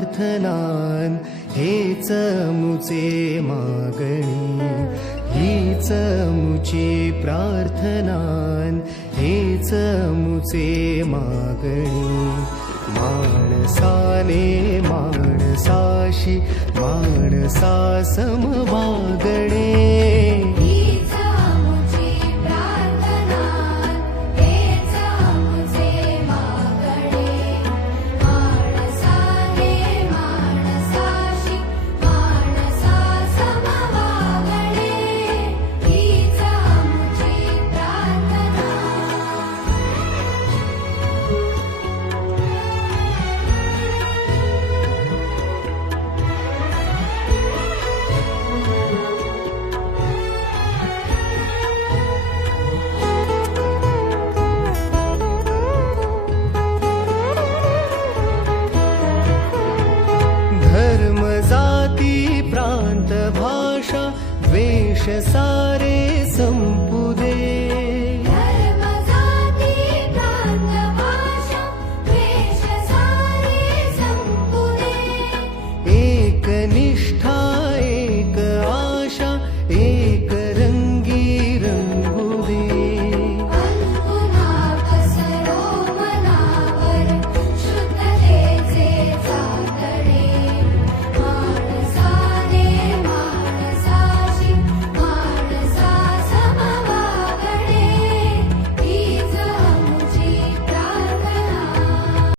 प्रार्थनान हेच मुचे मागणी, हीच मुची प्रार्थनान हेच मुचे मागणी. माणसाने माणसाशी माणसा सम वागणे, हीच मुची प्रार्थना हेच मुचे मागणे. माणसाने माणसाशी माणसा सम वागणे, हीच मुची प्रार्थना. धर्म जाती प्रांत भाषा द्वेष सारे